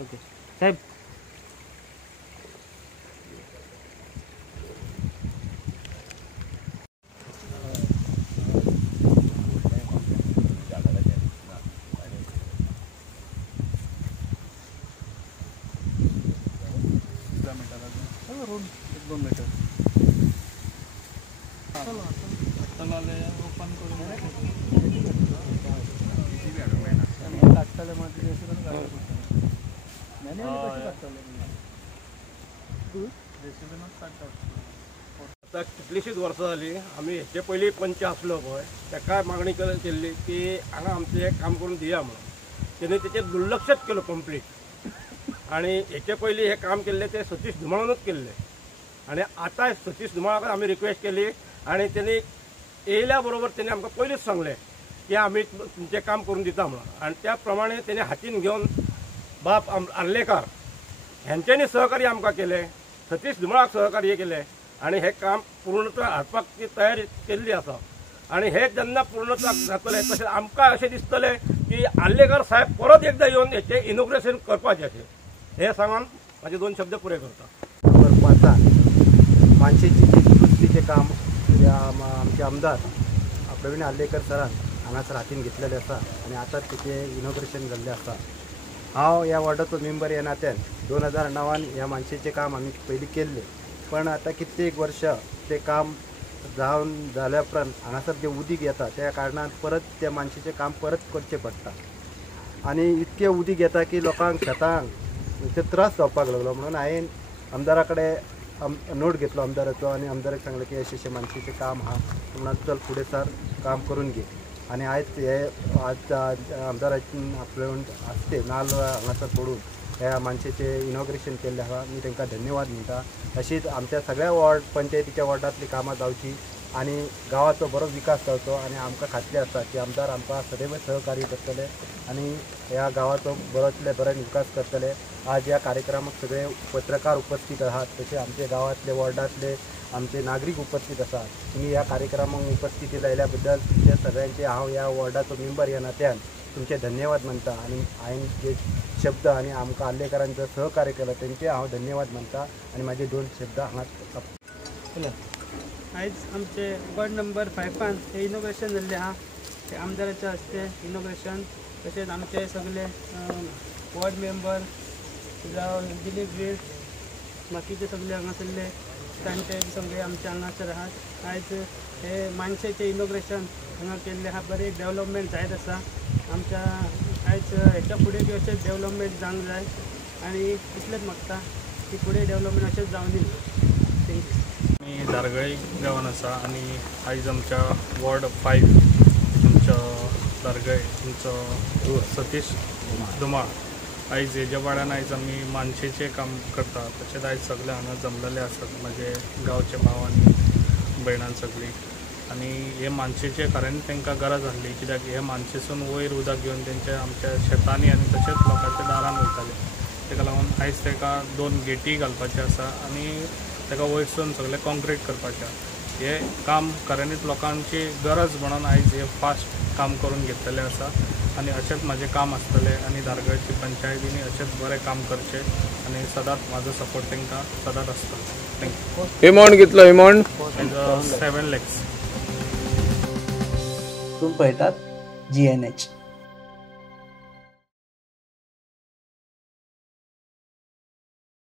ओके साहेब आता कितलीशीच वर्सां जाली आमी हेचे पयलीं पंच आसलो पळय ताका मागणी केल्ली की हांगा आमचें एक काम करून दिया म्हणून तेणी तेचेर दुर्लक्षच केलो कंप्लीट आनी हेचे पयलीं हे काम केल्लें ते सतीश धुमाळानूच केल्लें आनी आतां सतीश धुमाळाक आमी रिक्वेस्ट केली आनी तेणी येयल्या बरोबर तेणी आमकां पयलींच सांगलें की आमी तुमचें काम करून दिता म्हणून आनी त्या प्रमाणे तेणी हातीन घेवन बाप आर्लेकार हेंच्यांनी सहकार्य आमकां केलें सतीश धुमाळाक सहकार्य केलें आनी हे काम पूर्णत्व हाडपाक ती तयारी केल्ली आसा आनी हे जेन्ना पूर्णत्वाक जातलें तशें आमकां अशें दिसतलें की आर्लेकर साहेब परत एकदां येवन हेचें इनॉग्रेशन करपाचें अशें हे सांगून म्हाजे 2 शब्द पुरे करता। नंबर 5 मानशेची दुरुस्तीचें काम आमचे आमदार प्रवीण आर्लेकर सरान हांगासर हातीन घेतलेलें आसा आनी आतां तेचें इनॉग्रेशन जाल्लें आसा। हांव ह्या वॉर्डाचो मेंबर ह्या नात्यान 2009 ह्या मानशेचें काम आमी पयलीं केल्लें पण आता कित्येक वर्ष ते काम जावन जाल्या उपरांत हांगासर जे उदीक येता त्या कारणान परत त्या मानशेचें काम परत करचें पडटा आनी इतकें उदीक येता की लोकांक शेतांक ते त्रास जावपाक लागलो म्हणून हांवें आमदारा कडेन नोट घेतलो आमदाराचो आनी आमदाराक सांगलें की अशें मानशेचें काम आहा म्हणून चल फुडें सर काम करून घे आनी आयज हे आज आमदाराची आपले आसते नाल्ल हांगासर पडून ह्या मानशेचें इनॉग्रेशन केल्लें आहा मी तांकां धन्यवाद म्हणटा। अशीच आमच्या सगळ्या वॉर्ड पंचायतीच्या वॉर्डांतली कामां जावची आनी गांवाचो बरो विकास जावचो आनी आमकां खात्री आसा की आमदार आमकां सदैव सहकार्य करतले आनी ह्या गांवाचो बरोतले बरो विकास करतले। आज ह्या कार्यक्रमाक सगळे पत्रकार उपस्थित आहात तशें आमचे गांवांतले वॉर्डांतले आमचे नागरीक उपस्थित आसात। तुमी ह्या कार्यक्रमाक उपस्थिती लायल्या बद्दल तुमचे सगळ्यांचे हांव ह्या वॉर्डाचो मेंबर ह्या नात्यान तुमचे धन्यवाद म्हणटा आनी हांवें जे शब्द आनी आमकां आर्लेकरांचो सहकार्य केलो तेंचे हांव धन्यवाद म्हणटा आनी म्हाजे 2 शब्द हांगा। आयज आमचे वॉर्ड नंबर 5 हे इनॉग्रेशन जाल्लें आहा ते आमदाराच्या हस्ते इनॉग्रेशन तशेंच आमचे सगळे वॉर्ड मेंबर जावं दिलीप वीर बाकीचे सगळे हांगासरले तांचे सगळे आमचे हांगासर आहात। आयज हे मानशेचें इनॉग्रेशन हांगा केल्लें आहा बरें डेवलपमेंट जायत आसा आमच्या आयज हेच्या फुडें बी अशेंच डेवलपमेंट जावंक जाय आनी इतलेंच मागता की फुडें डेवलपमेंट अशेंच जावं दी। थँक्यू। मी दारगळी गांवान आसा आनी आयज आमच्या वॉर्ड 5 आमच्या दारगळी तुमचो सतीश धुमाळ आयज हेज्या वाड्यान आयज आमी मानशेचें काम करता तशेंच आयज सगळे हांगा जमलेले आसात म्हाजे गांवचे भाव आनी भयणां सगळीं आणि हे मानशेचे खऱ्यान तांकां गरज आसली, कित्याक हे मानशेसून वयर उदक घेवन तेंचे आमच्या शेतांनी आनी तशेंच लोकांच्या दारान वयताले. ताका लागून आयज ताका 2 गेटी घालपाचे आसा आनी ताका वयरसून सगळें कॉन्क्रीट करपाचें. हे काम खऱ्यांनीच लोकांची गरज म्हणून आयज हे फास्ट काम करून घेतलेलें आसा आनी अशेंच म्हाजें काम आसतलें आनी धारगळची पंचायतींनी अशेंच बरें काम करचें आनी सदांच म्हाजो सपोर्ट तांकां सदांच आसतलो. थँक्यू. अमावंट कितलो अमावंट? 7 lakhs. तुम्ही पळयतात GNH.